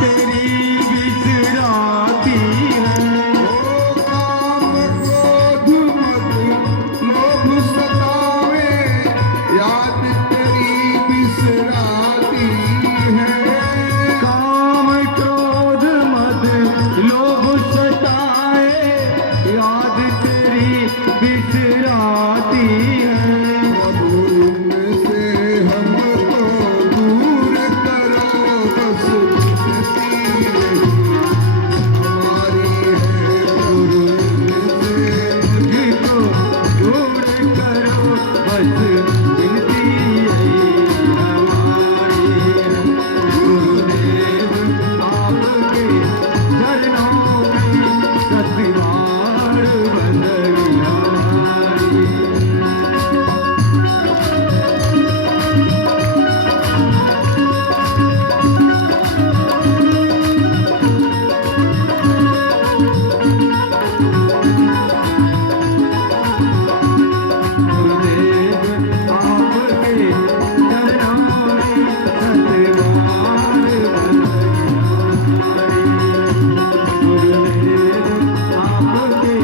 तेरी बिसराती है। काम क्रोध मद लोभ सतावे, याद तेरी बिसराती है। काम क्रोध मद लोभ सताए, याद तेरी बिसराती है। प्रभु इनसे हमको दूर करो, बस विनती हमारी है। प्रभु इनसे मुझको दूर करो, बस गिनती यही हमारी है। गुरुदेव आपके चरणों में सतबार बंदगी हमारी। गुरुदेव आपके चरणों में सतबार बंदगी हमारी। गुरुदेव आपके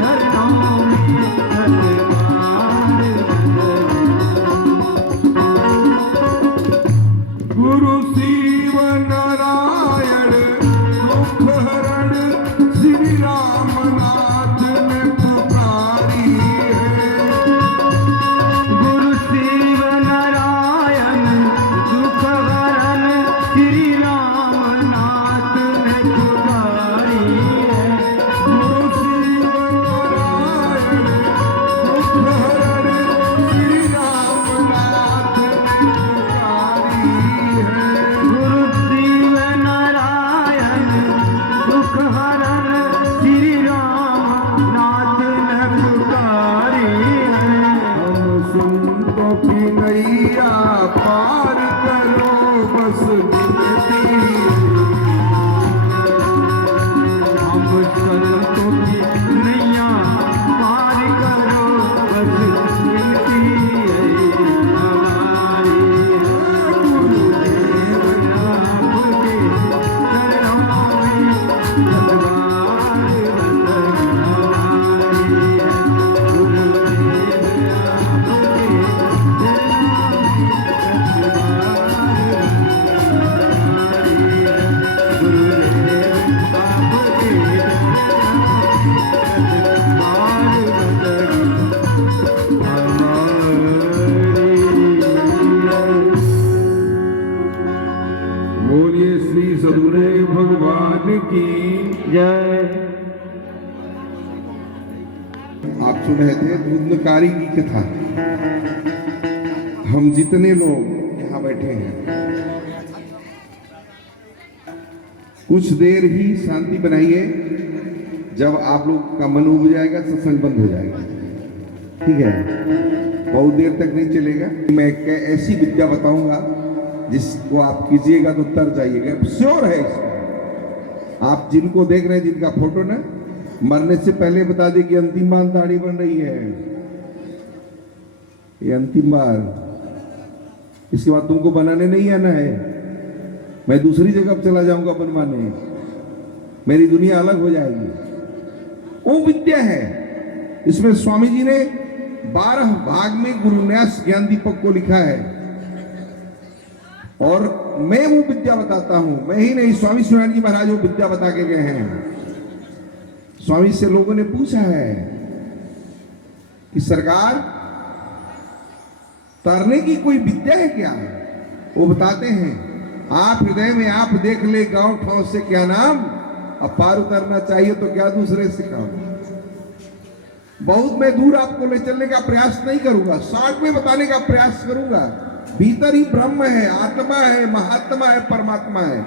चरणों में सतबार बंदगी। गुरु शिव नारायण दुख हरण, श्री राम नाथ ने पुकारी है। गुरु शिव नारायण दुख हरण, श्री राम नाथ ने पुकारी है। गुरु शिव नारायण दुख हरण, श्री राम नाथ ने पुकारी है। गुरु शिव नारायण दुख हरण, श्री राम नाथ ने पुकारी है। हम संतों की नैया पार करो, बस विनती हम संतों की नैया पार करो, बस गिनती यही हमारी है। गुरुदेव आपके चरणों में सतबार बंदगी हमारी है। गुरुदेव आपके चरणों में सतबार बंदगी हमारी है। गुरुदेव आपके सतबार बंदगी हमारी है। बोलिए श्री सदगुरुदेव भगवान की। जय। आप सुन रहे थे धुंधकारी की कथा। हम जितने लोग यहाँ बैठे हैं, कुछ देर ही शांति बनाइए। जब आप लोग का मन उब जाएगा, सत्संग बंद हो जाएगा। ठीक है, बहुत देर तक नहीं चलेगा। मैं एक ऐसी विद्या बताऊंगा जिसको आप कीजिएगा तो तर जाइएगा, श्योर है इसमें। आप जिनको देख रहे हैं, जिनका फोटो ना, मरने से पहले बता दे कि अंतिम बार दाढ़ी बन रही है, ये अंतिम बार। इसके बाद तुमको बनाने नहीं आना है। मैं दूसरी जगह चला जाऊंगा बनवाने, मेरी दुनिया अलग हो जाएगी। वो विद्या है। इसमें स्वामी जी ने 12 भाग में गुरु न्यास ज्ञान दीपक को लिखा है, और मैं वो विद्या बताता हूं। मैं ही नहीं, स्वामी शिवानंद जी महाराज वो विद्या बता के गए हैं। स्वामी से लोगों ने पूछा है कि सरकार, तरने की कोई विद्या है क्या? वो बताते हैं, आप हृदय में आप देख ले, गांव ठाव से क्या नाम, अब पार उतरना चाहिए तो क्या दूसरे से काम। बहुत मैं दूर आपको ले चलने का प्रयास नहीं करूंगा, शॉर्ट में बताने का प्रयास करूंगा। भीतर ही ब्रह्म है, आत्मा है, महात्मा है, परमात्मा है।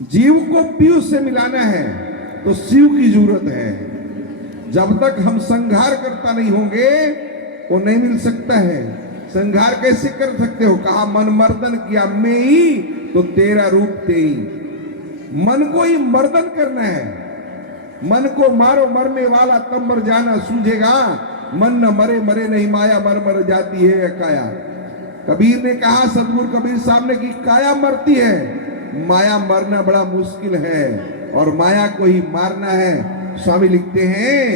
जीव को पीयूष से मिलाना है तो शिव की जरूरत है। जब तक हम संघार करता नहीं होंगे, वो नहीं मिल सकता है। संघार कैसे कर सकते हो? कहा मन मर्दन किया मैं ही, तो तेरा रूप ते ही। मन को ही मर्दन करना है। मन को मारो, मरने वाला तब मर जाना सूझेगा। मन न मरे, मरे नहीं माया, मर मर जाती है काया। कबीर ने कहा, सतगुरु कबीर साहब ने, कि काया मरती है माया मरना बड़ा मुश्किल है और माया को ही मारना है। स्वामी लिखते हैं,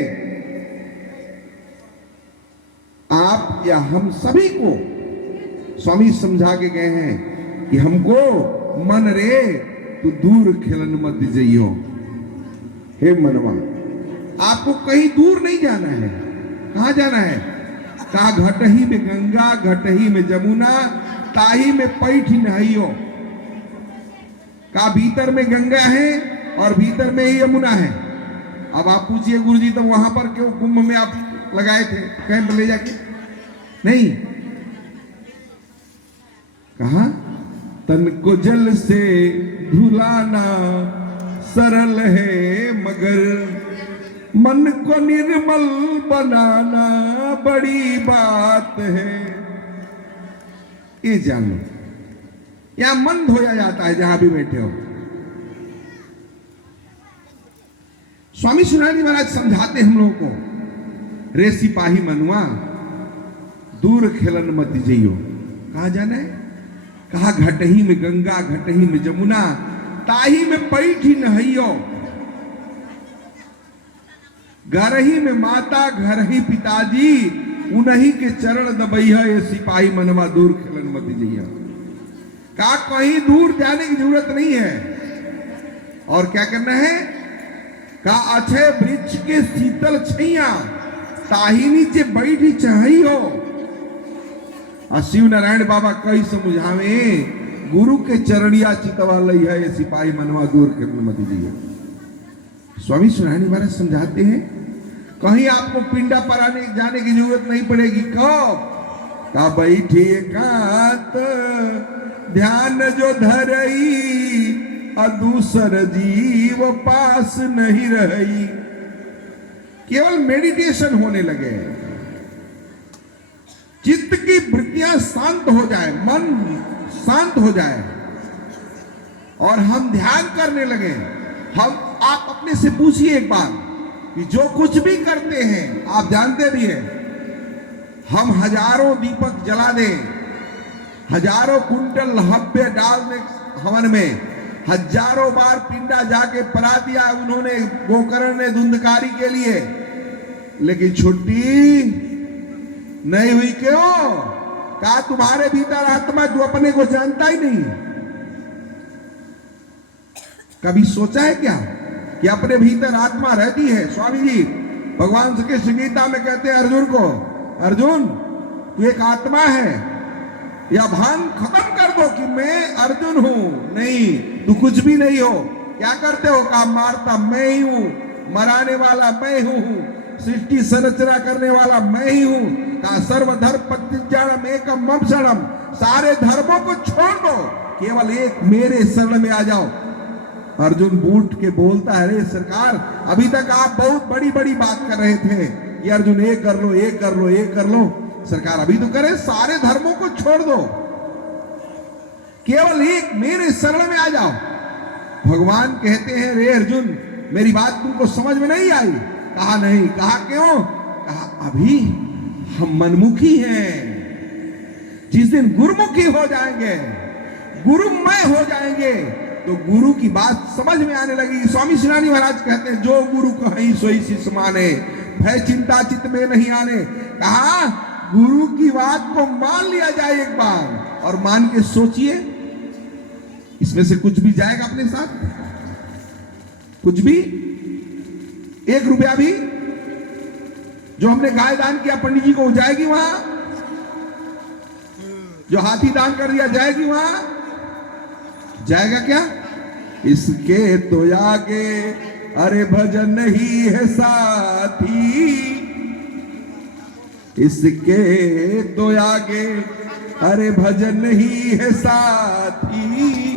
आप या हम सभी को स्वामी समझा के गए हैं कि हमको मन रे तू दूर खिलन मत जइयो। हे मनवा, आपको कहीं दूर नहीं जाना है। कहां जाना है? कहा घटही में गंगा, घटही में जमुना, ताही में पैठी नहियो। कहा भीतर में गंगा है और भीतर में ही यमुना है। अब आप पूछिए गुरुजी, तो वहां पर क्यों कुंभ में आप लगाए थे कैंप ले जाके? नहीं, कहा तन को जल से धुलाना सरल है, मगर मन को निर्मल बनाना बड़ी बात है। ये जान लो, यहां मन धोया जाता है जहां भी बैठे हो। स्वामी सुनानी महाराज समझाते हम लोगों को, रे सिपाही मनुआ दूर खिलन मत जइयो। कहा जाना है? कहा घटही में गंगा, घटही में जमुना, ताही में पैठी नहियो। घर ही में माता, घर ही पिताजी, उन्हीं के चरण दबैया। ये सिपाही मनवा दूर खिलन मत जइया। कहा कहीं दूर जाने की जरूरत नहीं है। और क्या करना है? कहा अछे वृक्ष के शीतल छैया, ताही नीचे बैठी चाहिए। और शिव नारायण बाबा कई समझावे, गुरु के चरणिया चितवा लई है, ये सिपाही मनवा दूर खिलन मत जइया। स्वामी सुनानी महाराज समझाते हैं, कहीं आपको पिंडा पर आने जाने की जरूरत नहीं पड़ेगी। कब? का बैठी एकांत ध्यान जो धरई, और दूसर जीव पास नहीं रही। केवल मेडिटेशन होने लगे, चित्त की वृत्तियां शांत हो जाए, मन शांत हो जाए और हम ध्यान करने लगे। आप अपने से पूछिए एक बार कि जो कुछ भी करते हैं, आप जानते भी हैं, हम हजारों दीपक जला दें, हजारों कुंटल हव्य डाल दें हवन में, हजारों बार पिंडा जाके परा दिया उन्होंने, गोकर्ण ने धुंधकारी के लिए, लेकिन छुट्टी नहीं हुई। क्यों? कहा तुम्हारे भीतर आत्मा जो अपने को जानता ही नहीं। कभी सोचा है क्या कि अपने भीतर आत्मा रहती है? स्वामी जी भगवान श्री कृष्ण गीता में कहते हैं अर्जुन को, अर्जुन तू एक आत्मा है, या भान खत्म कर दो कि मैं अर्जुन हूं। नहीं, तू कुछ भी नहीं हो। क्या करते हो? कहा मारता मैं ही हूं, मराने वाला मैं हूं, सृष्टि संरचना करने वाला मैं ही हूं। कहा सर्वधर्म परित्यागम एकम मम शरणम, सारे धर्मों को छोड़ दो, केवल एक मेरे शरण में आ जाओ। अर्जुन बूट के बोलता है, अरे सरकार अभी तक आप बहुत बड़ी बड़ी बात कर रहे थे, ये अर्जुन ये कर लो, ये कर लो, ये कर लो। सरकार अभी तो करे, सारे धर्मों को छोड़ दो, केवल एक मेरे शरण में आ जाओ। भगवान कहते हैं, रे अर्जुन मेरी बात तुमको समझ में नहीं आई? कहा नहीं। कहा क्यों? कहा अभी हम मनमुखी हैं, जिस दिन गुरुमुखी हो जाएंगे, गुरुमय हो जाएंगे, तो गुरु की बात समझ में आने लगेगी। स्वामी सुनानी महाराज कहते हैं, जो गुरु कहीं सोई शिष्य माने, भय चिंता चित्त में नहीं आने। कहा गुरु की बात को मान लिया जाए एक बार, और मान के सोचिए, इसमें से कुछ भी जाएगा अपने साथ? कुछ भी? 1 रुपया भी जो हमने गाय दान किया पंडित जी को, जाएगी वहां? जो हाथी दान कर दिया जाएगी वहां? जाएगा क्या? इसके तो आगे अरे भजन नहीं है साथी, इसके तो आगे अरे भजन नहीं है साथी,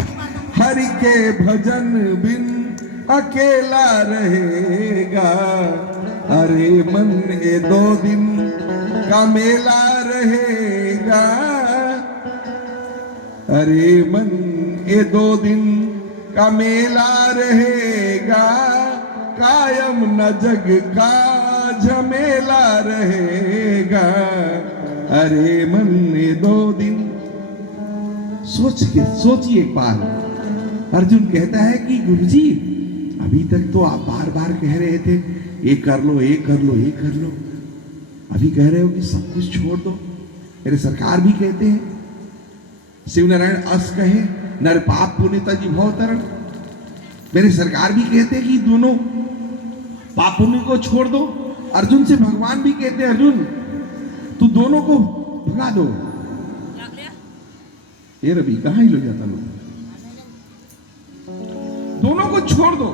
हरि के भजन बिन अकेला रहेगा। अरे मन ये 2 दिन का मेला रहेगा, अरे मन ये 2 दिन का मेला रहेगा, कायम न जग का झमेला रहेगा। अरे मन ये 2 दिन, सोचिए एक बार, अर्जुन कहता है कि गुरुजी अभी तक तो आप बार बार कह रहे थे ये कर लो, ये कर लो, ये कर लो, अभी कह रहे हो कि सब कुछ छोड़ दो। मेरे सरकार भी कहते हैं, शिवनारायण अस कहे नर पाप पुण्य तज भव तरण। मेरे सरकार भी कहते हैं कि दोनों पाप पुण्य को छोड़ दो। अर्जुन से भगवान भी कहते हैं अर्जुन तू दोनों को भगा दो। ये रवि कहां ही लो जाता लोग, दोनों को छोड़ दो।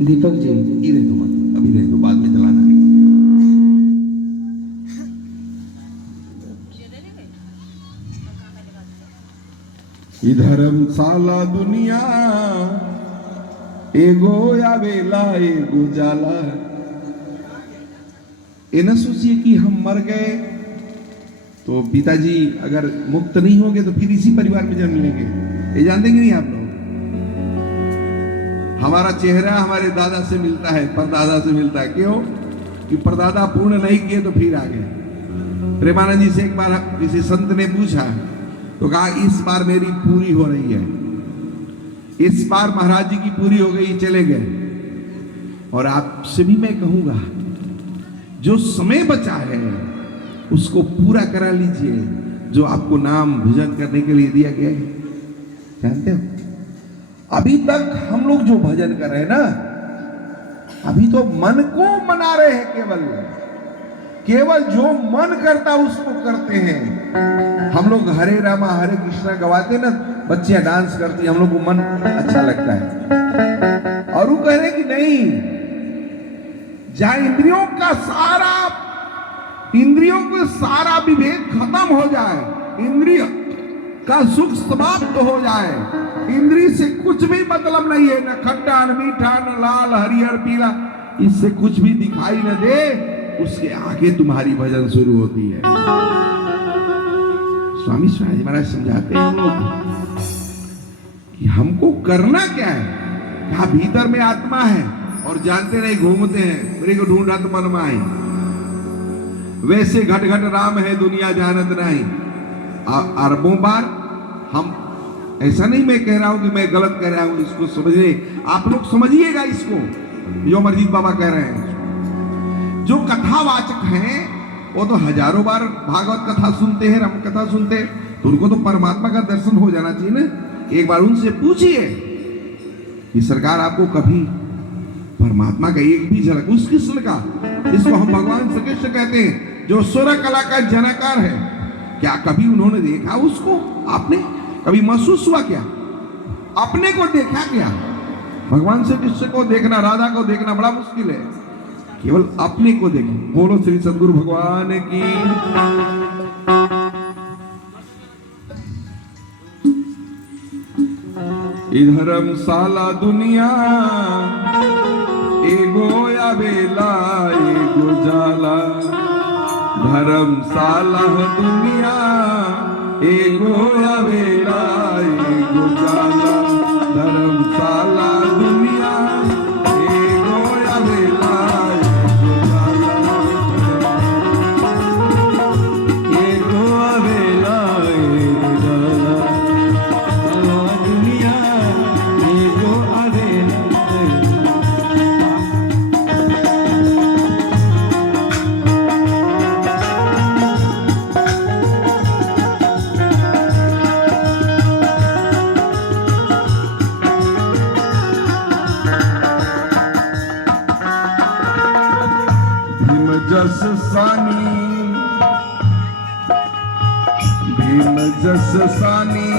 दीपक जी ये रह दो मत, अभी रह दो, बाद में चलाना। धर्मशाला दुनिया एगो आवेला एगो जाला। ये न सोचिए कि हम मर गए तो पिताजी अगर मुक्त नहीं होंगे तो फिर इसी परिवार में जन्म लेंगे। ये जानते कि नहीं आप लोग? हमारा चेहरा हमारे दादा से मिलता है, परदादा से मिलता है। क्यों? कि परदादा पूर्ण नहीं किए तो फिर आ गए। प्रेमानंद जी से एक बार किसी संत ने पूछा तो कहा इस बार मेरी पूरी हो रही है, इस बार महाराज जी की पूरी हो गई, चले गए। और आपसे भी मैं कहूंगा जो समय बचा है उसको पूरा करा लीजिए, जो आपको नाम भजन करने के लिए दिया गया है। जानते हो अभी तक हम लोग जो भजन कर रहे हैं ना, अभी तो मन को मना रहे हैं, केवल जो मन करता उसको करते हैं। हम लोग हरे रामा हरे कृष्णा गवाते ना, बच्चियां डांस करती, हम लोग को मन अच्छा लगता है। और वो कह रहे कि नहीं, जहां इंद्रियों का सारा विभेद खत्म हो जाए, इंद्रिय का सुख समाप्त हो जाए, इंद्रिय से कुछ भी मतलब नहीं है, न खट्टा न मीठा न लाल हरियर पीला, इससे कुछ भी दिखाई न दे, उसके आगे तुम्हारी भजन शुरू होती है। स्वामी शिवाजी महाराज समझाते हैं हम लोग कि हमको करना क्या है। कहा भीतर में आत्मा है और जानते नहीं, घूमते हैं, मेरे को ढूंढा तो मन में आई, वैसे घट घट राम है दुनिया जानत नहीं। अरबों बार हम, ऐसा नहीं मैं कह रहा हूं कि मैं गलत कह रहा हूं, इसको समझिए, आप लोग समझिएगा इसको जो अमरजीत बाबा कह रहे हैं। जो कथावाचक हैं वो तो हजारों बार भागवत कथा सुनते हैं, राम कथा सुनते हैं, तो उनको तो परमात्मा का दर्शन हो जाना चाहिए ना। एक बार उनसे पूछिए कि सरकार आपको कभी परमात्मा का एक भी झलक, उस किस्म का जिसको हम भगवान श्री कृष्ण कहते हैं, जो स्वर कला का जनकार है, क्या कभी उन्होंने देखा उसको? आपने कभी महसूस हुआ क्या? अपने को देखा क्या? भगवान श्री कृष्ण को देखना, राधा को देखना बड़ा मुश्किल है, केवल अपने को देखें। बोलो श्री सद्गुरु भगवान की। धर्मशाला दुनिया एगो आवेला एगो जाला। धर्मशाला दुनिया एगो आवेला एगो जाला। धर्मशाला दुनिया एगो आवेला एगो जाला। एगो आवेला एगो जाला। दुनिया एगो आवेला। जस सानी भीम जस सानी,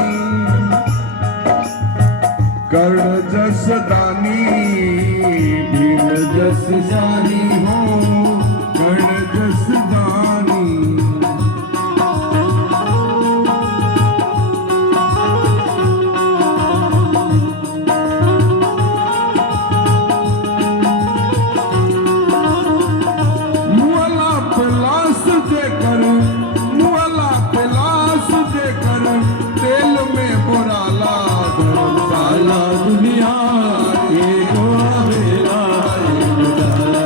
कर्ण जस दानी। भीम जस सानी हो कर्ण जस दानी। तेल में बुराला। धर्मशाला दुनिया एगो आवेला एगो जाला।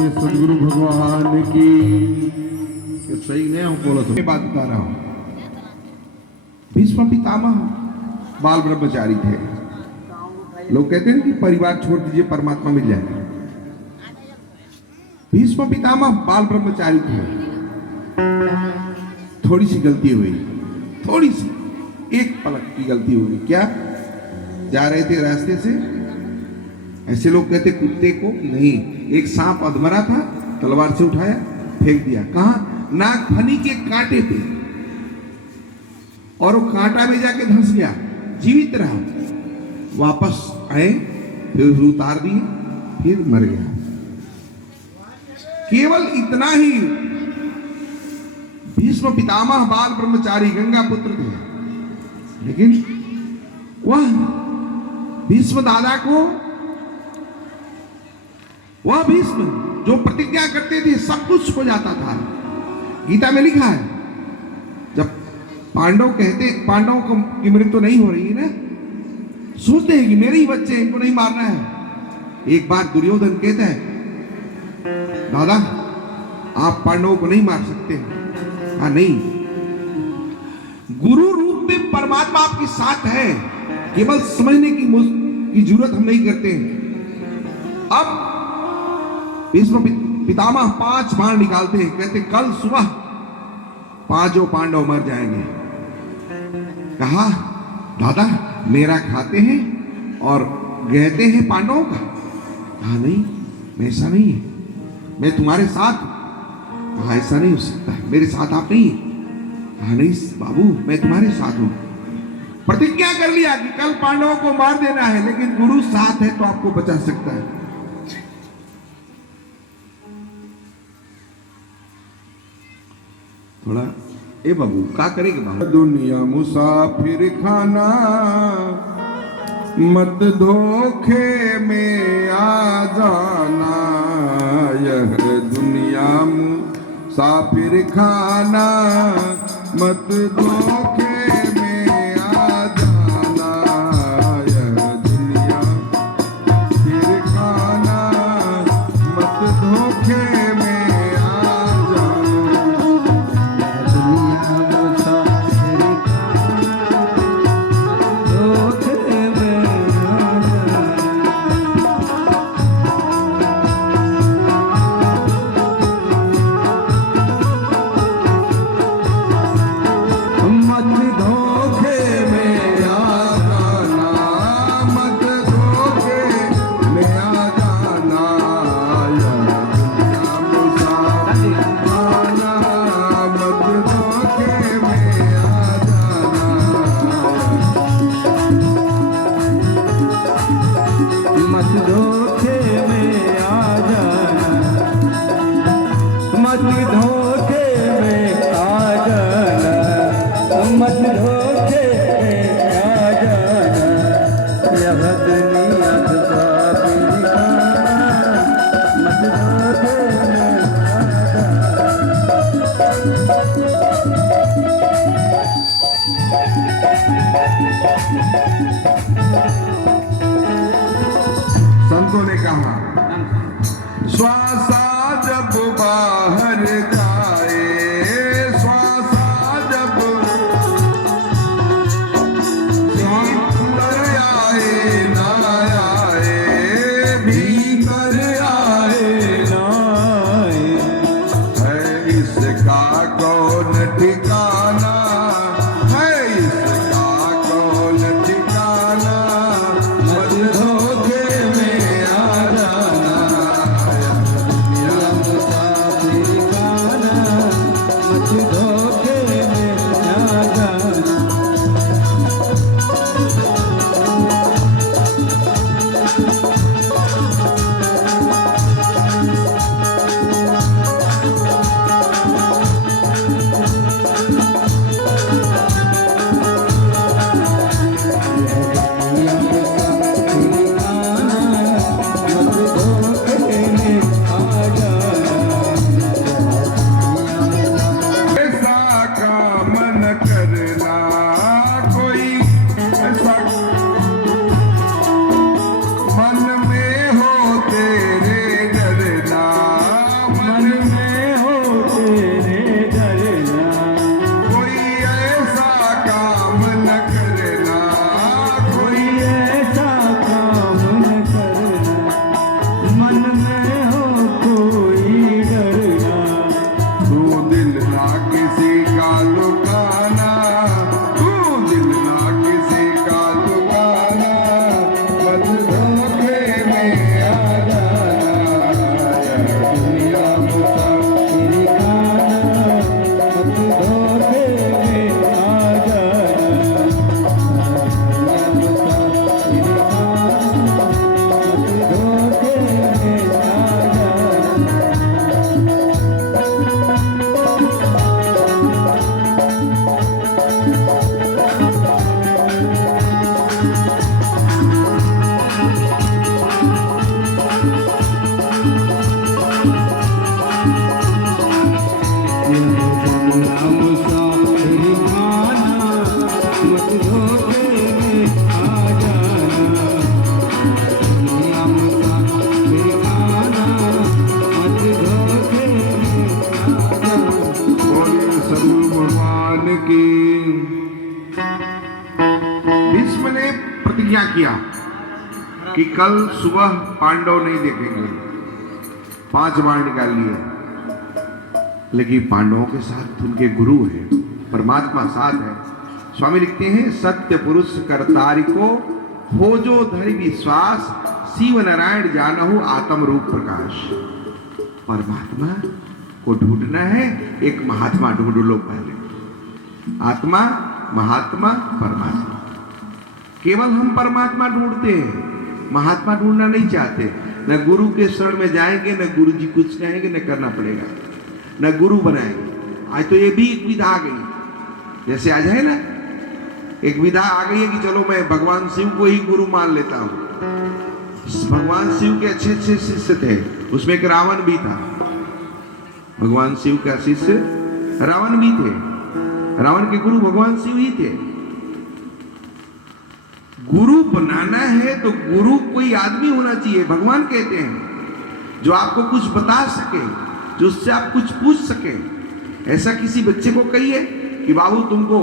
बोलिए सदगुरु भगवान की। ये सही नहीं हूं, बोलो तो मैं बात बता रहा हूं। भीष्म पितामह बाल ब्रह्मचारी थे। लोग कहते हैं कि परिवार छोड़ दीजिए परमात्मा मिल जाएगा। भीष्म पितामह बाल ब्रह्मचारी थे। थोड़ी सी गलती हुई, थोड़ी सी, एक पलक की गलती हुई। क्या? जा रहे थे रास्ते से, ऐसे लोग कहते कुत्ते को नहीं, एक सांप अधमरा था, तलवार से उठाया, फेंक दिया। कहां? नाक फनी के कांटे पे, और वो कांटा में जाके धंस गया, जीवित रहा। वापस आए, फिर उसे उतार दिए, फिर मर गया। केवल इतना ही। भीष्म पितामह बाल ब्रह्मचारी गंगा पुत्र थे, लेकिन वह भीष्म दादा को, वह भीष्म जो प्रतिज्ञा करते थे सब कुछ हो जाता था। गीता में लिखा है, जब पांडव को की मृत्यु नहीं हो रही है ना, सोचते हैं कि मेरे ही बच्चे, इनको नहीं मारना है। एक बार दुर्योधन कहता है, दादा आप पांडवों को नहीं मार सकते। हाँ नहीं, गुरु रूप में परमात्मा आपके साथ है, केवल समझने की जरूरत हम नहीं करते हैं। अब भीष्म पितामह 5 बाण निकालते हैं, कहते कल सुबह 5 पांडव मर जाएंगे। कहा, दादा मेरा खाते हैं और कहते हैं पांडवों का। कहा नहीं, ऐसा नहीं है, मैं तुम्हारे साथ। कहा ऐसा नहीं हो सकता है, मेरे साथ आप नहीं। कहा नहीं बाबू, मैं तुम्हारे साथ हूं। प्रतिज्ञा कर लिया कि कल पांडवों को मार देना है, लेकिन गुरु साथ है तो आपको बचा सकता है। थोड़ा ए बाबू क्या करेंगे बाबू? दुनिया मुसाफिर खाना, मत धोखे में आ जाना। यह दुनिया मुसाफिर खाना, मत धोखे में आ जाना। यह दुनिया फिर खाना, मत धोखे में आ जाना। संतों ने कहा, श्वासा जब बाहर जाए, श्वासा जब भीतर आए ना आए, भीतर आए ना आए, है इसका कौन ठिकाना, है इसका कौन ठिकाना। की। भीष्म ने प्रतिज्ञा किया कि कल सुबह पांडव नहीं देखेंगे। 5 बाण निकाल लिए, लेकिन पांडवों के साथ उनके गुरु है, परमात्मा साथ है। स्वामी लिखते हैं, सत्य पुरुष करतारी को हो जो धरि विश्वास, शिव नारायण जानहु आत्म रूप प्रकाश। परमात्मा को ढूंढना है, एक महात्मा ढूंढ लो पहले। आत्मा, महात्मा, परमात्मा। केवल हम परमात्मा ढूंढते हैं, महात्मा ढूंढना नहीं चाहते। न गुरु के शरण में जाएंगे, न गुरु जी कुछ कहेंगे, न करना पड़ेगा, न गुरु बनाएंगे। आज तो ये भी एक विधा आ गई, जैसे आज है ना एक विधा आ गई है कि चलो मैं भगवान शिव को ही गुरु मान लेता हूं। भगवान शिव के अच्छे अच्छे शिष्य थे, उसमें एक रावण भी था। भगवान शिव का शिष्य रावण भी थे। रावण के गुरु भगवान शिव ही थे। गुरु बनाना है तो गुरु कोई आदमी होना चाहिए। भगवान कहते हैं जो आपको कुछ बता सके, जो उससे आप कुछ पूछ सके। ऐसा किसी बच्चे को कहिए कि बाबू तुमको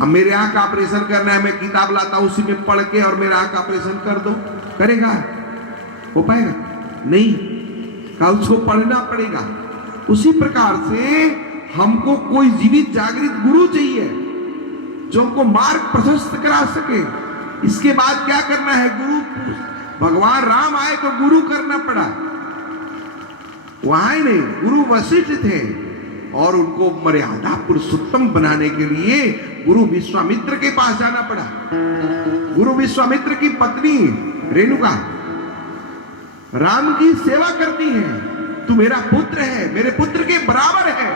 अब मेरे आंख का ऑपरेशन करना है, मैं किताब लाता हूं, उसी में पढ़ के और मेरा आंख का ऑपरेशन कर दो, करेगा? हो पाएगा? नहीं, कल उसको पढ़ना पड़ेगा। उसी प्रकार से हमको कोई जीवित जागृत गुरु चाहिए जो हमको मार्ग प्रशस्त करा सके। इसके बाद क्या करना है? गुरु, भगवान राम आए तो गुरु करना पड़ा, वहां ही नहीं, गुरु वशिष्ठ थे और उनको मर्यादा पुरुषोत्तम बनाने के लिए गुरु विश्वामित्र के पास जाना पड़ा। गुरु विश्वामित्र की पत्नी रेणुका राम की सेवा करती है, तू मेरा पुत्र है, मेरे पुत्र के बराबर है।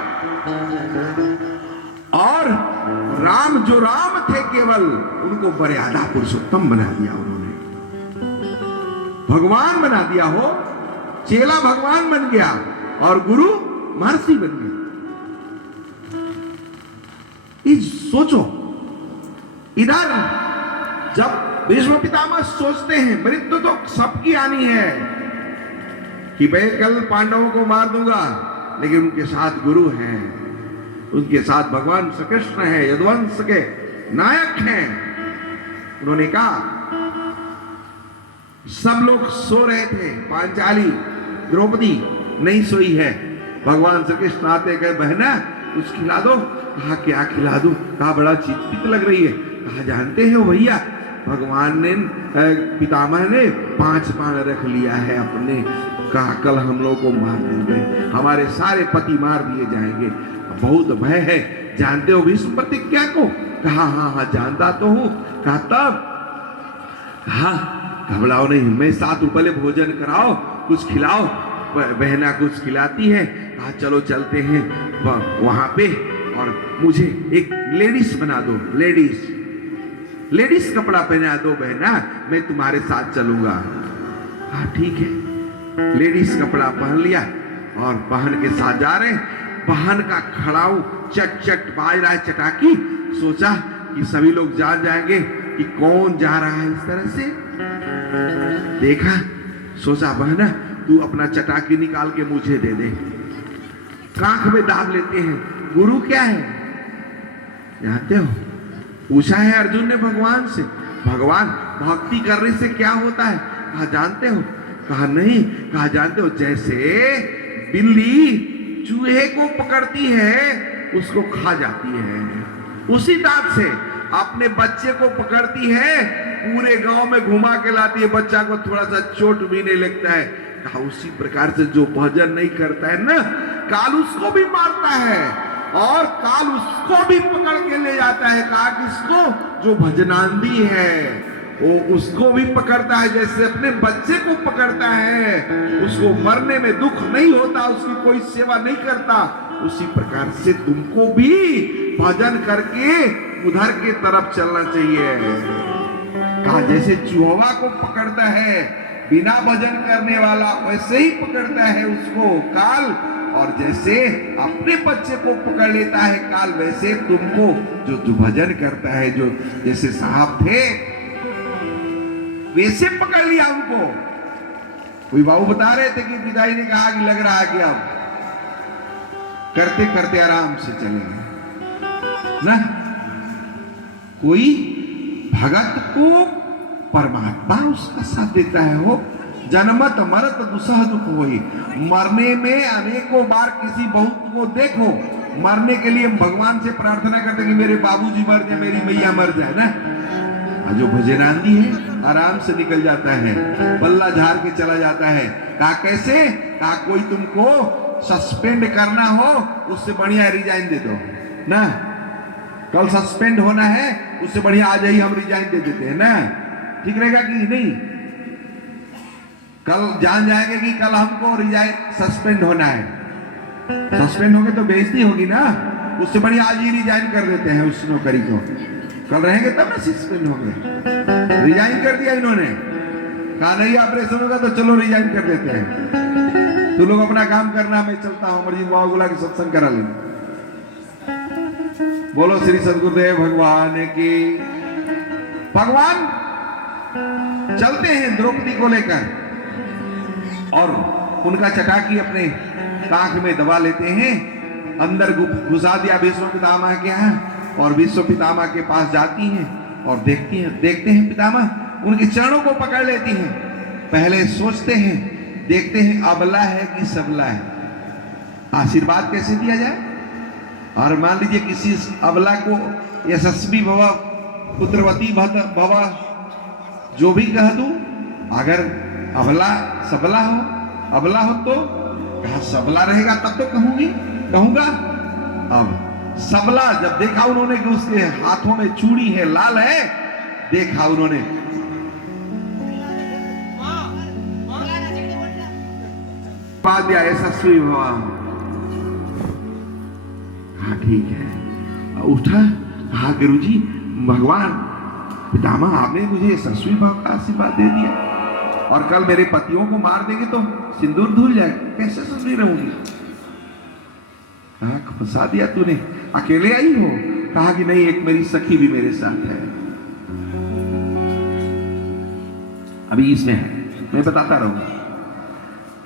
और राम जो राम थे केवल, उनको मर्यादा पुरुषोत्तम बना दिया उन्होंने, भगवान बना दिया। हो चेला भगवान बन गया और गुरु महर्षि बन गया। सोचो, इधर जब भीष्म पितामह सोचते हैं मृत्यु तो सबकी आनी है कि मैं कल पांडवों को मार दूंगा, लेकिन उनके साथ गुरु हैं, उनके साथ भगवान श्री कृष्ण है, यदुवंश के नायक हैं। उन्होंने कहा, सब लोग सो रहे थे, पांचाली द्रौपदी नहीं सोई है। भगवान श्री कृष्ण आते गए, बहना कुछ खिला दो। कहा क्या खिला दूं? कहा बड़ा चिंतित लग रही है। कहा जानते हो भैया, भगवान ने पितामह ने 5 बाण रख लिया है अपने। कहा कल हम लोग को मार देंगे, हमारे सारे पति मार दिए जाएंगे, बहुत भय है। जानते हो भीष्म प्रतिज्ञा को? कहा हाँ जानता तो हूं। कहा तब? कहा घबराओ नहीं, मैं साथ पहले भोजन कराओ, कुछ खिलाओ। बहना कुछ खिलाती है। कहा चलो चलते हैं वहां पे, और मुझे एक लेडीज बना दो, लेडीज कपड़ा पहना दो बहना, मैं तुम्हारे साथ चलूंगा। हाँ ठीक है, लेडीज कपड़ा पहन लिया और बहन के साथ जा रहे। बहन का खड़ाऊ चट चट बाज रहा है, चटाकी। सोचा कि सभी लोग जान जाएंगे कि कौन जा रहा है इस तरह से। देखा, सोचा बहना तू अपना चटाकी निकाल के मुझे दे दे। कांख में दाब लेते हैं। गुरु क्या है जानते हो? पूछा है अर्जुन ने भगवान से, भगवान भक्ति करने से क्या होता है? कहा जानते हो? कहा नहीं। कहा जानते हो, जैसे बिल्ली चूहे को पकड़ती है उसको खा जाती है, उसी दांत से अपने बच्चे को पकड़ती है, पूरे गांव में घुमा के लाती है, बच्चा को थोड़ा सा चोट भी नहीं लगता है। कहा उसी प्रकार से जो भजन नहीं करता है ना, काल उसको भी मारता है और काल उसको भी पकड़ के ले जाता है। कहा किसको? जो भजनांधी है वो उसको भी पकड़ता है, जैसे अपने बच्चे को पकड़ता है, उसको मरने में दुख नहीं होता, उसकी कोई सेवा नहीं करता, उसी प्रकार से तुमको भी भजन करके उधर के तरफ चलना चाहिए। कहा जैसे चूहा को पकड़ता है बिना भजन करने वाला, वैसे ही पकड़ता है उसको काल, और जैसे अपने बच्चे को पकड़ लेता है काल, वैसे तुमको जो भजन करता है, जो जैसे साहब थे वैसे पकड़ लिया उनको। कोई बाबू बता रहे थे कि पिताजी ने कहा कि लग रहा है कि अब करते करते आराम से चलेंगे। ना। कोई भगत को परमात्मा उसका साथ देता है। हो जन्मत मरत दुसह दुख होई, मरने में अनेकों बार किसी बहुत को देखो, मरने के लिए भगवान से प्रार्थना करते कि मेरे बाबूजी मर जाए, मेरी मैया मर जाए ना। जो भजनांदी है आराम से निकल जाता है, पल्ला झाड़ के चला जाता है। कहा कैसे? कहा कोई तुमको सस्पेंड करना हो उससे बढ़िया रिजाइन दे दो ना। कल सस्पेंड होना है, उससे बढ़िया आज ही हम रिजाइन दे देते हैं ना। ठीक रहेगा कि नहीं? कल जान जाएंगे कि कल हमको रिजाइन सस्पेंड होना है, सस्पेंड हो गए तो बेइज्जती होगी ना। उससे बढ़िया आज ही रिजाइन कर देते हैं उस नौकरी को, कल रहेंगे तब ना सस्पेंड होंगे। रिजाइन कर दिया इन्होंने, कहा नहीं ऑपरेशन होगा तो चलो रिजाइन कर देते हैं, तो लोग अपना काम करना, मैं चलता हूं। अमरजीत बाबा बुला के सत्संग करा लेंगे। बोलो श्री सदगुरुदेव भगवान की। भगवान चलते हैं द्रौपदी को लेकर और उनका चटाकी अपने कांख में दबा लेते हैं, अंदर घुसा दिया भीष्म पितामह के यहाँ, और भीष्म पितामह के पास जाती हैं और देखते हैं पितामह उनके चरणों को पकड़ लेती हैं। पहले सोचते हैं, देखते हैं अबला है कि सबला है, आशीर्वाद कैसे दिया जाए। और मान लीजिए किसी अबला को यशस्वी भव, पुत्रवती भव, जो भी कह दूं, अगर अबला सबला हो, अबला हो तो कहा सबला रहेगा तब तो कहूंगा। अब सबला जब देखा उन्होंने कि उसके हाथों में चूड़ी है, लाल है, देखा उन्होंने, बात दिया यशस्वी भवा। हाँ ठीक है, उठा, कहा गुरुजी भगवान पितामह आपने मुझे यशस्वी भाव का आशीर्वाद दे दिया, और कल मेरे पतियों को मार देंगे तो सिंदूर धुल जाएगा, कैसे सुधरी रहूंगी। कहा फंसा दिया तूने, अकेले आई हो? कहा कि नहीं, एक मेरी सखी भी मेरे साथ है। अभी इसमें है, मैं बताता रहूंगा।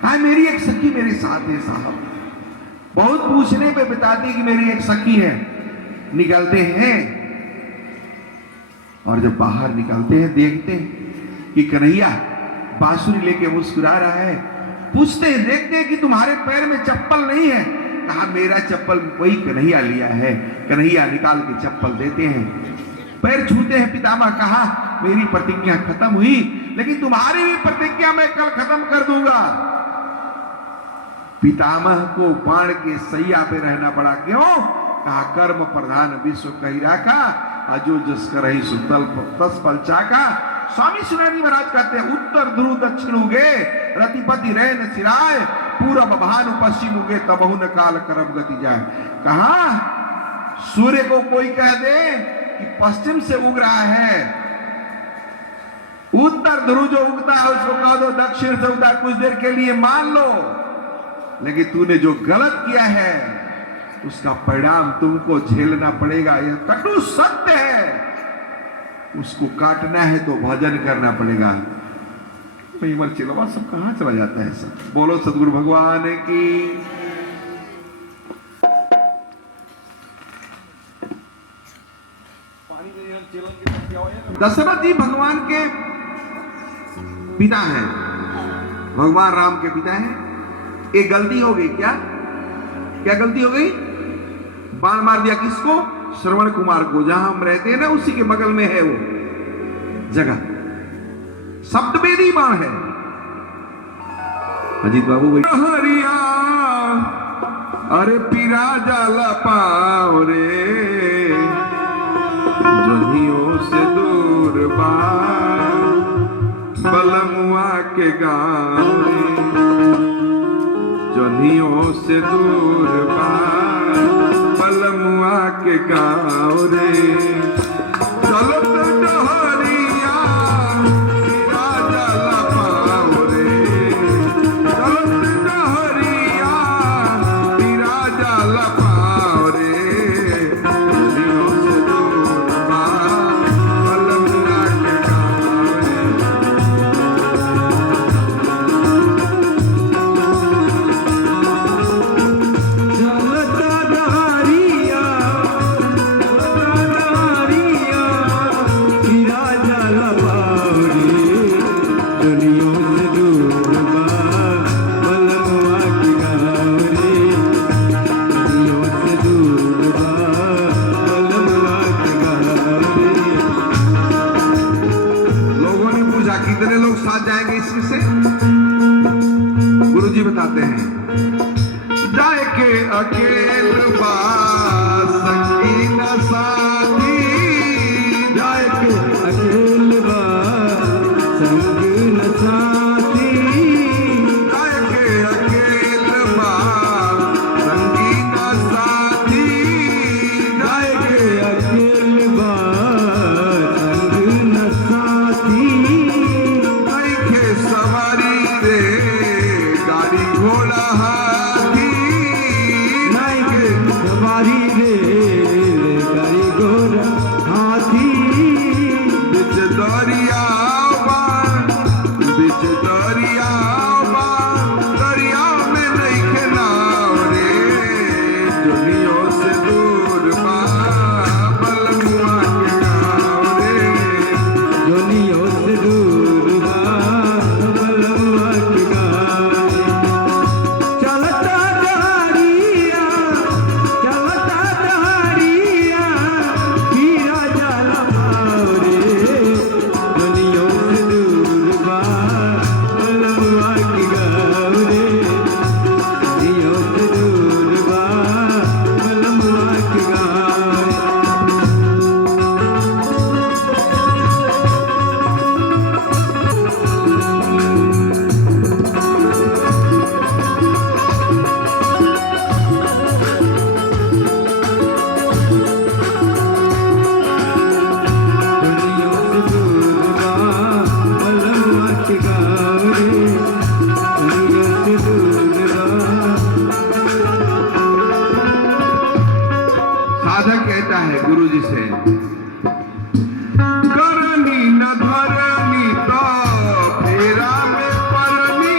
कहा मेरी एक सखी मेरे साथ है साहब। बहुत पूछने पे बताती कि मेरी एक सखी है। निकलते हैं और जब बाहर निकलते हैं देखते हैं कि कन्हैया बांसुरी लेके मुस्कुरा रहा है। पूछते हैं, देखते हैं कि तुम्हारे पैर में चप्पल नहीं है। कहा मेरा चप्पल वही कन्हैया लिया है। कन्हैया निकाल के चप्पल देते हैं, पैर छूते हैं पितामह। कहा मेरी प्रतिज्ञा खत्म हुई, लेकिन तुम्हारी भी प्रतिज्ञा मैं कल खत्म कर दूंगा। पितामह को बाण के सैया पे रहना पड़ा। क्यों? कहा कर्म प्रधान विश्व कही राखा, अजो जस करही सुतल तस पलचा का। स्वामी सुनानी महाराज कहते हैं, उत्तर ध्रुव दक्षिण उगे, रतिपति रैन सिराय, पूरब भानु पश्चिम उगे, तबहु न काल करम गति जाए। कहा सूर्य को कोई कह दे कि पश्चिम से उग रहा है, उत्तर ध्रुव जो उगता है उसको कह दो दक्षिण से उगता, कुछ देर के लिए मान लो, लेकिन तूने जो गलत किया है उसका परिणाम तुमको झेलना पड़ेगा। यह कटु सत्य है, उसको काटना है तो भजन करना पड़ेगा। मर चिलवा सब कहां चला जाता है सब। बोलो सदगुरु भगवान की। दशरथ जी भगवान के पिता हैं, भगवान राम के पिता हैं। एक गलती हो गई। क्या क्या गलती हो गई? बाण मार दिया किसको? श्रवण कुमार को। जहां हम रहते हैं ना उसी के बगल में है वो जगह, सप्तवेदी बाण है। अजीत बाबू हरिया अरे पीरा जाला पाओ रे, जोधियों से दूर बा बलमुआ के गाँव, जोधियों से दूर बा बलमुआ के गाँव रे। चलो डहरिया पीरा जाला पाओ रे, चलो डहरिया पीरा जाला पाओ रे, जोधियों से दूर बा बलमुआ के गाँव रे। के अकेल बा संगी न साथी जाय के अकेल बा संग न साथी जाय के अकेल बा संगी न साथी जाय के अकेल बा संग न साथी नइखे सवारी रे गाड़ी घोड़ा हाथी नाई के सवारी रे गाड़ी घोड़ा हाथी बिच दरियावा बिच दरियावा दरिया में नइखे नाव रे दुनिया से दूर बा बलमुआ के गाँव रे दुनिया से दूर बा बलवा के गाँव चलता डहरिया पीरा जाला भाव रे दुनिया से दूर बा बलवा के गाँव रे दुनिया से दूर बा बलवा के गाँव दुनिया से दूर बा बलवा के गाँव रे दुनिया से दूर बा साधक कहता है गुरु जी से करनी न धरनी तो फेरा में परनी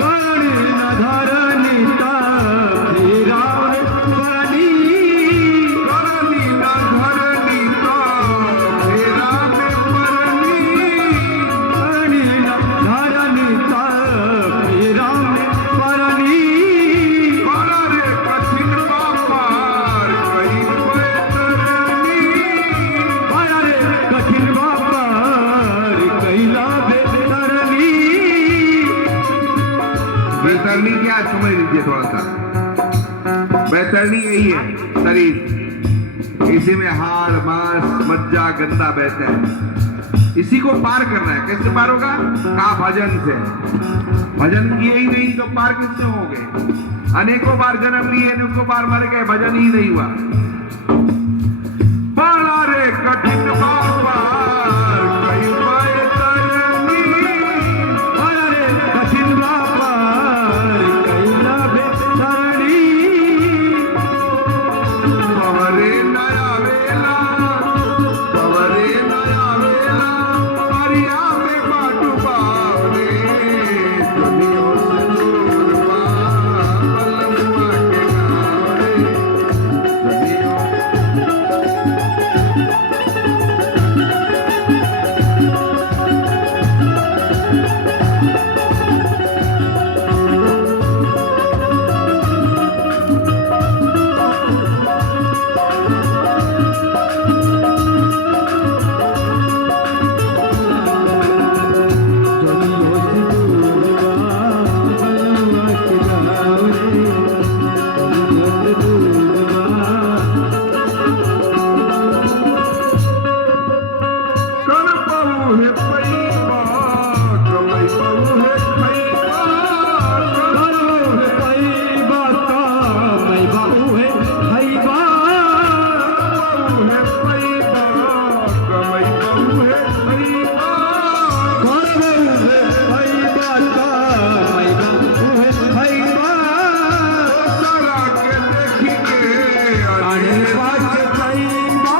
करणी न धरणी ता फेरा में परनी करनी न धरनी तो फेरा में परनी करणी न धरणी ता फेरा में परनी बड़ा रे कठिन पार कई तरनी बड़ा रे कठिन व्यापार कैला बेतरनी बैतरनी क्या है समझ लीजिए थोड़ा सा बैतरनी यही है शरीर इसी में हाड़ मांस मज्जा गंदा बहता है इसी को पार करना है कैसे पार होगा कहा भजन से भजन किए ही नहीं तो पार किससे हो गए अनेकों बार जन्म लिए अनेकों बार मर गए भजन ही नहीं हुआ बड़ा रे कठिन पार कई बैतरनी बड़ा रे कठिन व्यापार कैला बेतरनी पवरे नया वेला परिया में बाटू बावरे दुनिया से दूर बा बलमुआ के गाँव रे दुनिया दुनिया से दूर बा बलवा के गाँव रे दुनिया से दूर बा कर पाऊ है पैबा कमाई पाऊ है खैबा करो है पैबा मैं बाबू है खैबा पाऊ है पैबा कमाई पाऊ है खैबा करो है पैबा मैं बाबू है खैबा सारा के देखेंगे आने अरे पाँच खैबा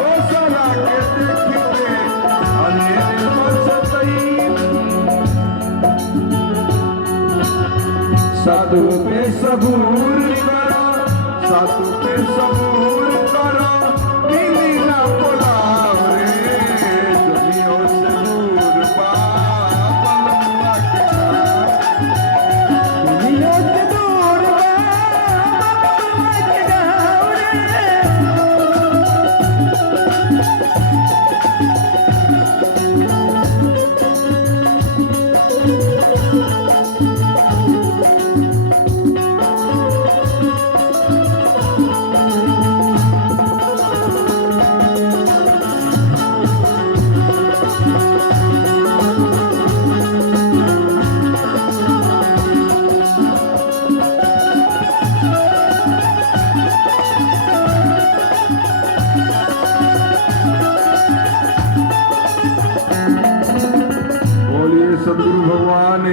ओ सारा के देखेंगे अरे मसतई साधु पे सबूर करो साधु पे सबूर करो मिली ना बुलाव रे दुनिया से दूर बा बलमुआ के गाँव दुनिया से दूर बा बलवा के गाँव रे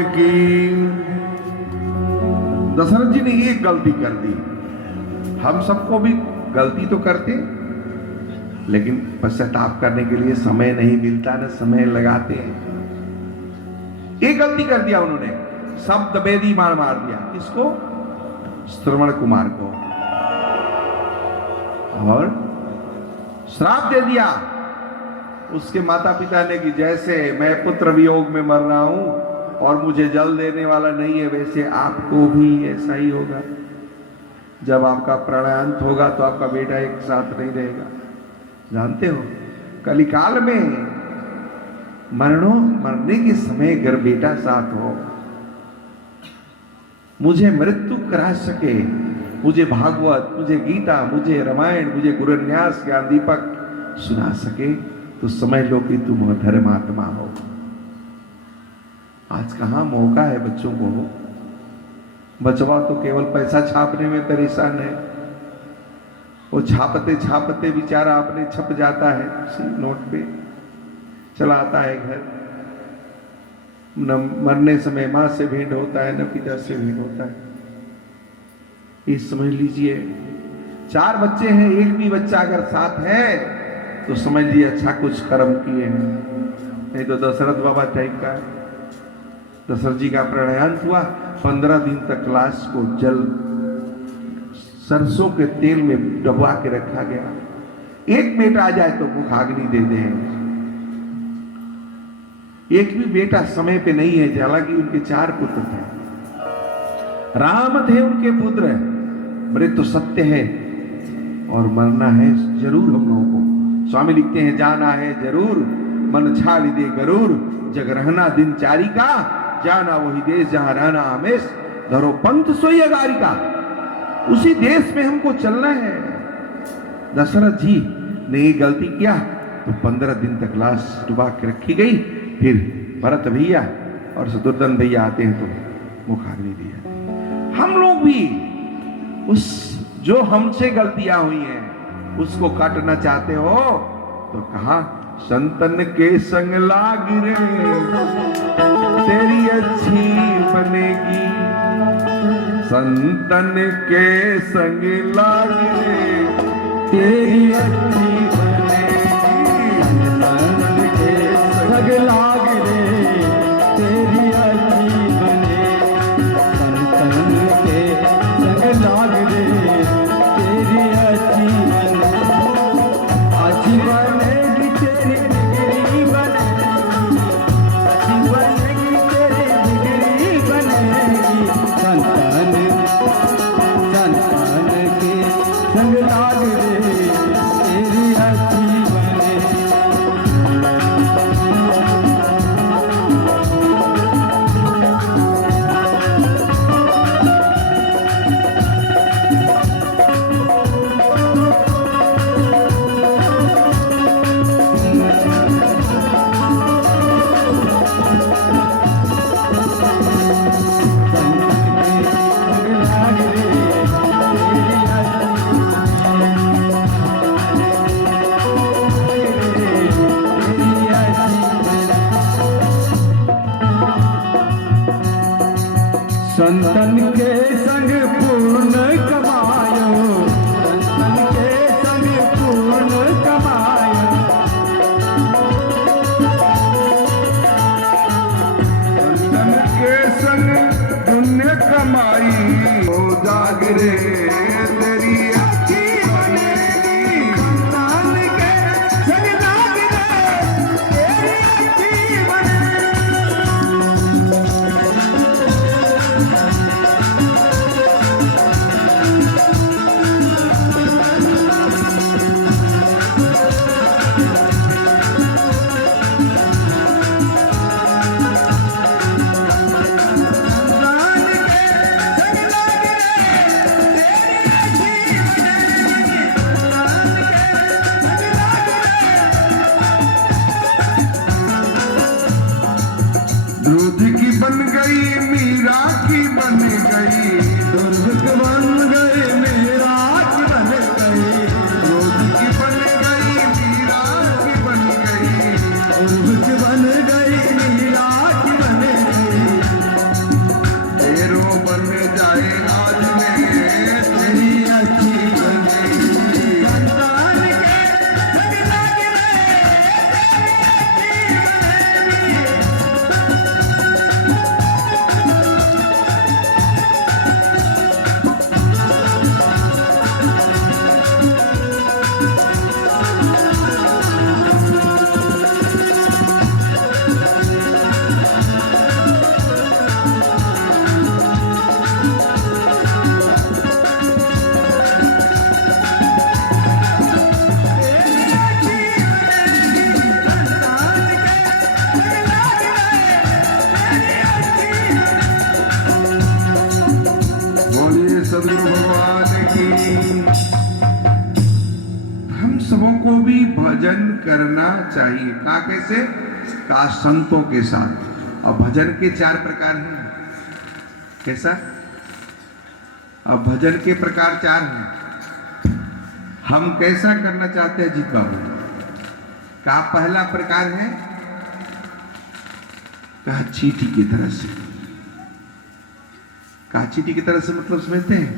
की। दशरथ जी ने एक गलती कर दी। हम सबको भी गलती तो करते, लेकिन पश्चाताप करने के लिए समय नहीं मिलता, ना समय लगाते हैं। एक गलती कर दिया उन्होंने, शब्द वेदी मार दिया। किसको? श्रवण कुमार को। और श्राप दे दिया उसके माता पिता ने कि जैसे मैं पुत्र वियोग में मर रहा हूं और मुझे जल देने वाला नहीं है, वैसे आपको भी ऐसा ही होगा। जब आपका प्राणांत होगा तो आपका बेटा एक साथ नहीं रहेगा। जानते हो, कलिकाल में मरने के समय अगर बेटा साथ हो, मुझे मृत्यु करा सके, मुझे भागवत, मुझे गीता, मुझे रामायण, मुझे गुरुन्यास ज्ञान दीपक सुना सके, तो समझ लो कि तुम धर्मात्मा हो। आज कहां मौका है बच्चों को। बचवा तो केवल पैसा छापने में परेशान है। वो छापते छापते बेचारा अपने छप जाता है उसी नोट पे, चला आता है घर। न मरने समय मां से भेंट होता है, न पिता से भेंट होता है। ये समझ लीजिए, 4 बच्चे हैं, एक भी बच्चा अगर साथ है तो समझ लीजिए अच्छा कुछ कर्म किए हैं। नहीं तो दशरथ बाबा टाइप का है। दशरथ जी का प्राणांत हुआ, 15 दिन तक लाश को जल सरसों के तेल में डबवा के रखा गया। एक बेटा आ जाए तो मुखाग्नि दे दे। एक भी बेटा समय पे नहीं है, हालांकि उनके 4 पुत्र थे। राम थे उनके पुत्र। मृत्यु सत्य है और मरना है जरूर हम लोगों को। स्वामी लिखते हैं, जाना है जरूर मन छाड़ दे गरूर, जग रहना दिनचारी का, जाना वही देश जहां रहना हमेश, धरो पंथ सोई अगारी का। उसी देश में हमको चलना है। दशरथ जी ने ये गलती किया तो 15 दिन तक लाश डुबा के रखी गई। फिर भरत भैया और शत्रुघ्न भैया आते हैं तो मुखाग्नि दिया। हम लोग भी उस जो हमसे गलतियां हुई हैं उसको काटना चाहते हो तो कहा, संतन के संग लाग रे तेरी अच्छी बनेगी। संतन के संग लाग रे तेरी अच्छी बनेगी। संतन के संग लाग रे तेरी अच्छी बनेगी। संतन के संग लाग रे तेरी अच्छी बनेगी। तेरी बिगड़ी बनेगी, अच्छी बनेगी तेरी बिगड़ी बनेगी। संतान के संग लाग रे तेरी अच्छी बनेगी। संतन के संग पूर्ण कमायो, संतन के संग पूर्ण कमायो। संतन के संग पुण्य कमाई हो जागरे तेरी अच्छी बनेगी। संतन के संग जागरे तेरी अच्छी बनेगी। सदगुरु भगवान की। हम सबों को भी भजन करना चाहिए। का कैसे? का संतों के साथ। और भजन के 4 प्रकार हैं। कैसा? अब भजन के प्रकार 4 हैं। हम कैसा करना चाहते हैं जीत बाबू? का पहला प्रकार है कहा चीटी की तरह से। कहा चीटी की तरह से मतलब समझते हैं?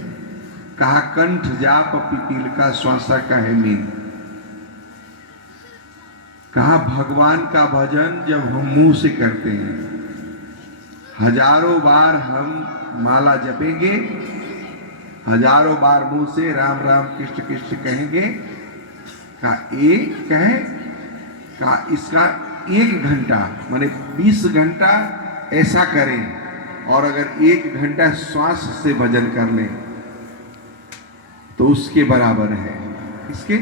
कहा कंठ जाप पिपील का श्वासा का है मीन। कहा भगवान का भजन जब हम मुंह से करते हैं, हजारों बार हम माला जपेंगे, हजारों बार मुंह से राम राम कृष्ण कृष्ण कहेंगे। का एक कहे का इसका 1 घंटा माने 20 घंटा ऐसा करें, और अगर 1 घंटा श्वास से भजन कर लें तो उसके बराबर है। इसके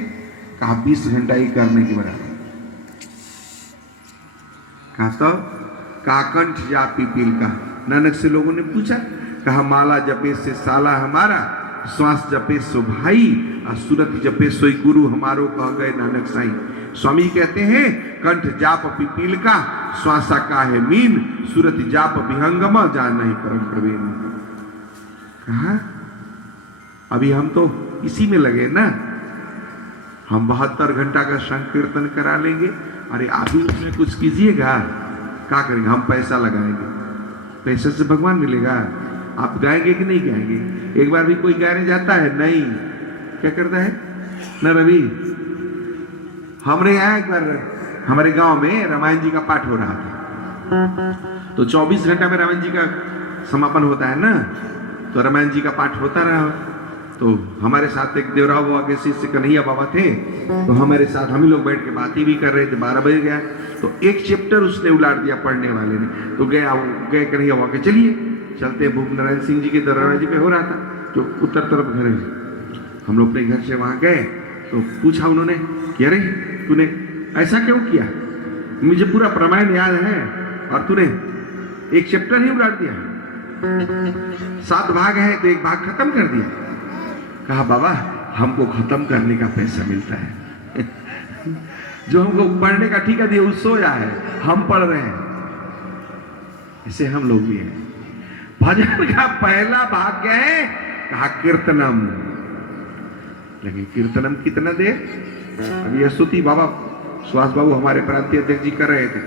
कहा 20 घंटा ही करने के बराबर। कहा तो काकंठ जा पीपील का। नानक से लोगों ने पूछा, कहा माला जपे से साला हमारा, श्वास जपे सो भाई, और सूरत जपे सोई गुरु हमारो कह गए नानक साईं। स्वामी कहते हैं कंठ जाप पिपील का, श्वासा का है मीन, सूरत जाप विहंगम जान नहीं परम प्रवीण। कहा अभी हम तो इसी में लगे ना। हम 72 घंटा का संकीर्तन करा लेंगे। अरे अभी उसमें कुछ कीजिएगा, क्या करेंगे? हम पैसा लगाएंगे, पैसे से भगवान मिलेगा? आप गाएंगे कि नहीं गाएंगे? एक बार भी कोई गाने जाता है? नहीं। क्या करता है ना रवि? हमरे यहाँ एक बार हमारे गांव में रामायण जी का पाठ हो रहा था, तो 24 घंटा में रामायण जी का समापन होता है ना, तो रामायण जी का पाठ होता रहा। तो हमारे साथ एक देवराव बाबा के शिष्य कन्हैया बाबा थे, तो हमारे साथ हम लोग बैठ के बातें भी कर रहे थे। 12 बज गया, तो एक चैप्टर उसने उलाट दिया पढ़ने वाले ने। तो गए कन्हैया बाबा के, चलिए चलते। भूप नारायण सिंह जी के दरवाजे पे हो रहा था, जो उत्तर तरफ घर है। हम लोग अपने घर से वहां गए, तो पूछा उन्होंने कि अरे तूने ऐसा क्यों किया? मुझे पूरा रामायण याद है और तूने एक चैप्टर ही उलाट दिया। 7 भाग है तो 1 भाग खत्म कर दिया। कहा बाबा हमको खत्म करने का पैसा मिलता है। जो हमको पढ़ने का ठेका दिया उस सोया है, हम पढ़ रहे हैं। इसे हम लोग भी हैं। भजन का पहला भाग क्या है? कहा कीर्तनम। लेकिन कीर्तनम कितना देर? अभी यशोती बाबा सुहास बाबू हमारे प्रांतीय अध्यक्ष जी कर रहे थे।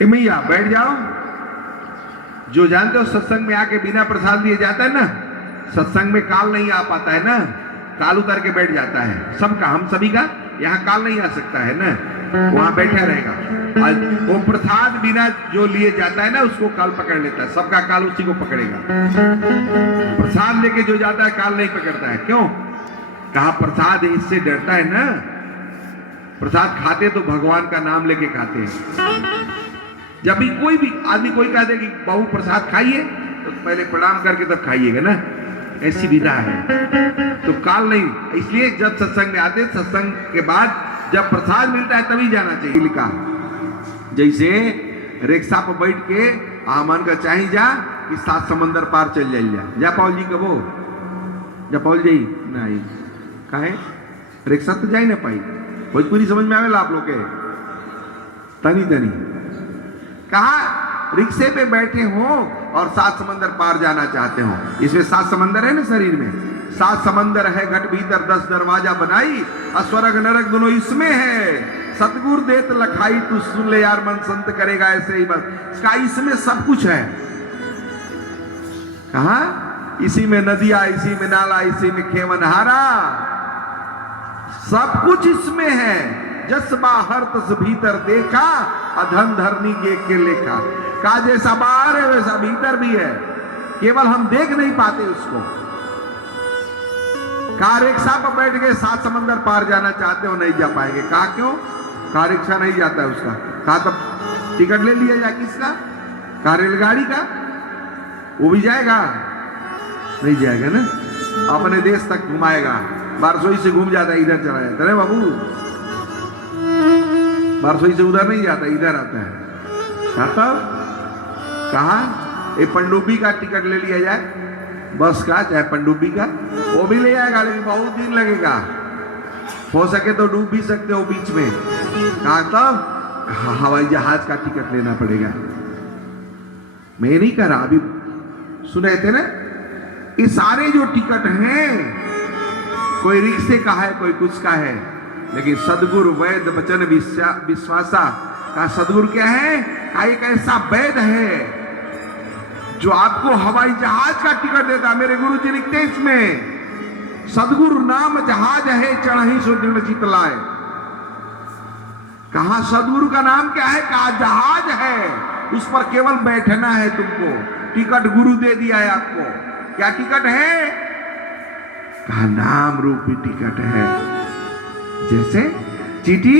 ए मैया बैठ जाओ। जो जानते हो सत्संग में आके बिना प्रसाद लिए जाता है ना, सत्संग में काल नहीं आ पाता है ना, काल उतर के बैठ जाता है सबका, हम सभी का। यहाँ काल नहीं आ सकता है ना, वहां बैठा रहेगा। वो प्रसाद बिना जो लिए जाता है ना, उसको काल पकड़ लेता है। सबका काल उसी को पकड़ेगा। प्रसाद लेके जो जाता है काल नहीं पकड़ता है। क्यों? कहा प्रसाद इससे डरता है ना। प्रसाद खाते तो भगवान का नाम लेके खाते हैं। जब भी कोई भी आदमी कोई कह दे कि बहु प्रसाद खाइए, तो पहले प्रणाम करके तब खाइएगा ना, ऐसी विधा है। तो काल नहीं। इसलिए जब सत्संग में आते, सत्संग के बाद जब प्रसाद मिलता है तभी जाना चाहिए। लिखा जैसे रिक्शा पर बैठ के आमान का चाहे जा कि 7 समंदर पार चल जाइए। जा पाउल जी कबो जा पाउल जी नहीं कहे रिक्शा तो जा ही ना पाई। भोजपुरी समझ में आवेला आप लोग के? तनी तनी कहा रिक्शे पे बैठे हो और 7 समंदर पार जाना चाहते हो। इसमें 7 समंदर है ना शरीर में। 7 समंदर है घट भीतर 10 दरवाजा बनाई, अस्वर्ग नरक दोनों इसमें है। सतगुरु देत लखाई तू सुन ले यार, मन संत करेगा ऐसे ही बस। इसका इसमें सब कुछ है। कहा इसी में नदिया, इसी में नाला, इसी में खेवनहारा, सब कुछ इसमें है। जस बाहर तस भीतर देखा, अधन धरनी के लेखा। का जैसा बाहर है वैसा भीतर भी है, केवल हम देख नहीं पाते उसको। कार रिक्शा पर बैठ के 7 समंदर पार जाना चाहते हो, नहीं जा पाएंगे। कहा क्यों? कार रिक्शा नहीं जाता है उसका। कहा तब टिकट ले लिया जाए। किसका? कार रेलगाड़ी का। वो भी जाएगा? नहीं जाएगा ना। अपने देश तक घुमाएगा। बारसोई से घूम जाता है, इधर चला जाता है बाबू। बारसोई से उधर नहीं जाता, इधर आता है। कहा ये पनडुब्बी का टिकट ले लिया जाए, बस का चाहे पनडुब्बी का, वो भी ले आएगा, लेकिन बहुत दिन लगेगा। हो सके तो डूब भी सकते हो बीच में। कहा तब हवाई जहाज का टिकट लेना पड़ेगा। मैं नहीं कह रहा, अभी सुन रहे थे ना, ये सारे जो टिकट हैं, कोई रिक्शे का है, कोई कुछ का है, लेकिन सदगुरु वैद वचन विश्वासा का सदगुरु क्या है? का एक ऐसा वैद है जो आपको हवाई जहाज का टिकट देता। मेरे गुरु जी लिखते हैं इसमें, सदगुरु नाम जहाज है चढ़ही सो दृढ़ चित लाए। कहा सदगुरु का नाम क्या है? कहा जहाज है, उस पर केवल बैठना है तुमको। टिकट गुरु दे दिया है आपको। क्या टिकट है? कहा नाम रूपी टिकट है। जैसे चींटी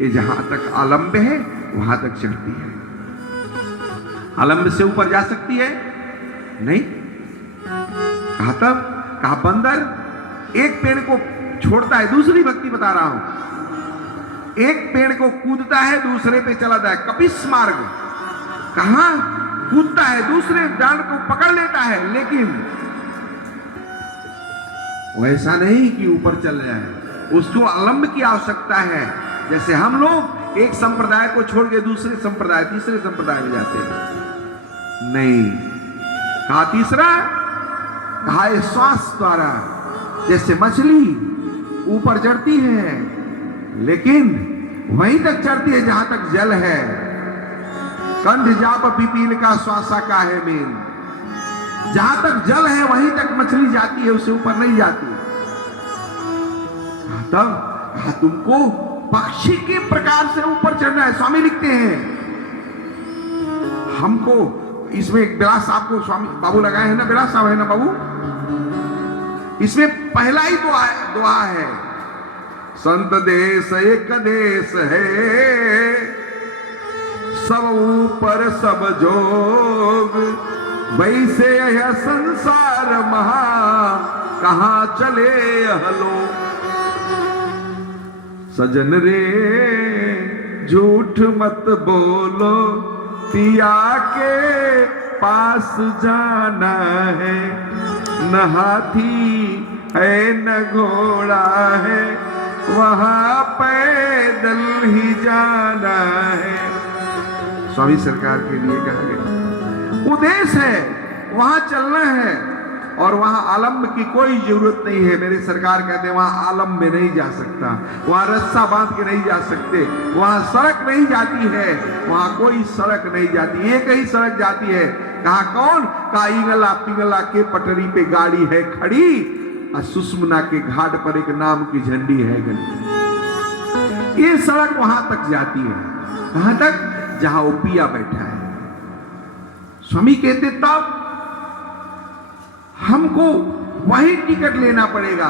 ये जहां तक आलंब है वहां तक चढ़ती है, आलंब से ऊपर जा सकती है नहीं। कहा तब, कहा बंदर एक पेड़ को छोड़ता है, दूसरी भक्ति बता रहा हूं, एक पेड़ को कूदता है दूसरे पे चला जाए, कपिस मार्ग। कहा कूदता है, दूसरे डांड को पकड़ लेता है, लेकिन वैसा नहीं कि ऊपर चल जाए, उसको आलंब की आवश्यकता है। जैसे हम लोग एक संप्रदाय को छोड़ के दूसरे संप्रदाय, तीसरे संप्रदाय में जाते हैं, नहीं। कहा तीसरा, कहा श्वास द्वारा। जैसे मछली ऊपर चढ़ती है, लेकिन वहीं तक चढ़ती है जहां तक जल है। कंठ जाप पिपील का श्वासा का है मेन। जहां तक जल है वहीं तक मछली जाती है, उससे ऊपर नहीं जाती। तब कहा तुमको पक्षी के प्रकार से ऊपर चढ़ना है। स्वामी लिखते हैं, हमको इसमें एक बिलास साहब को स्वामी बाबू लगाए हैं ना, बिलास साहब है ना बाबू, इसमें पहला ही दुआ है, संत देश एक देश है, सब ऊपर सब जोग, वैसे यह संसार महा, कहां चले हलो। सजन रे झूठ मत बोलो, पिया के पास जाना है, न हाथी है न घोड़ा है, वहां पैदल ही जाना है। स्वामी सरकार के लिए कहा गया उद्देश्य है, वहां चलना है, और वहां आलम्ब की कोई जरूरत नहीं है। मेरे सरकार कहते हैं वहां आलम्ब में नहीं जा सकता, वहां रस्सा बांध के नहीं जा सकते, वहां सड़क नहीं जाती है, वहां कोई सड़क नहीं जाती, एक ही सड़क जाती है। कहा कौन? कहा इंगला पिंगला के पटरी पे गाड़ी है खड़ी, और सुषमना के घाट पर एक नाम की झंडी है गली। ये सड़क वहां तक जाती है। कहां तक? जहां वो पिया बैठा है। स्वामी कहते तब हमको वही टिकट लेना पड़ेगा।